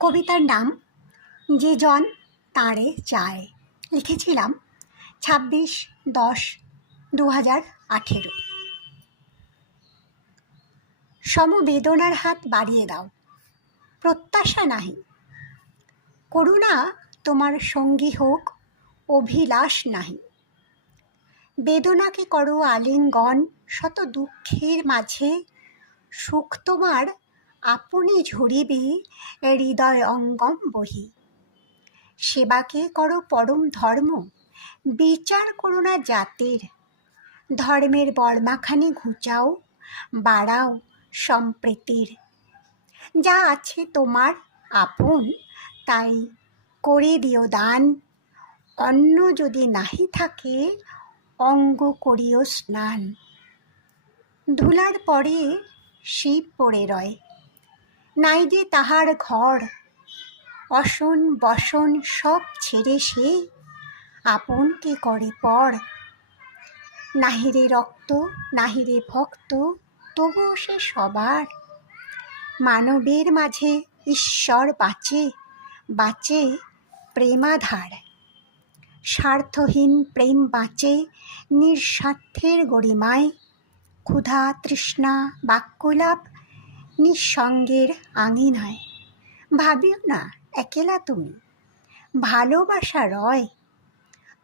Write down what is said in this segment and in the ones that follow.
কবিতার নাম যে জন তাঁরে চায়। লিখেছিলাম 26/10/2018। সমবেদনার হাত বাড়িয়ে দাও, প্রত্যাশা নাহি। করুণা তোমার সঙ্গী হোক, অভিলাষ নাহি। বেদনাকে করো আলিঙ্গন, শত দুঃখের মাঝে সুখ তোমার আপনি ঝরিবে হৃদয় অঙ্গম বহি। সেবাকে করো পরম ধর্ম, বিচার করো না জাতের। ধর্মের বর্মাখানি ঘুচাও, বাড়াও সম্প্রীতির। যা আছে তোমার আপন তাই করে দিও দান। অন্য যদি নাহি থাকে অঙ্গ করিও স্নান। ধুলার পরে শিব পড়ে রয়, নাই যে তাহার ঘর। অসন বসন সব ছেড়ে সে আপনকে করে পর। নাহিরে রক্ত নাহিরে ভক্ত, তবুও সে সবার। মানবের মাঝে ঈশ্বর বাঁচে, বাঁচে প্রেমাধার। স্বার্থহীন প্রেম বাঁচে নিঃস্বার্থের গরিমায়। ক্ষুধা তৃষ্ণা বাক্যলাভ নিঃসঙ্গের আঙিনায়। ভাবিও না একেলা তুমি, ভালোবাসা রয়।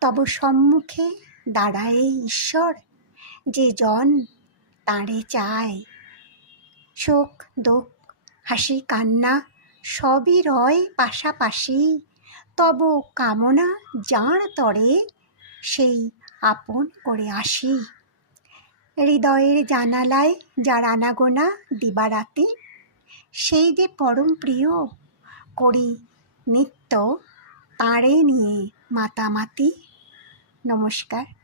তব সম্মুখে দাঁড়ায় ঈশ্বর, যে জন তাঁরে চায়। শোক দুঃখ হাসি কান্না সবই রয় পাশাপাশি। তব কামনা যার তরে সেই আপন করে আসি। হৃদয়ের জানালায় যার আনাগোনা দিবারাতি, সেই যে পরম প্রিয়। করি নিত্য তাঁরে নিয়ে মাতামাতি। নমস্কার।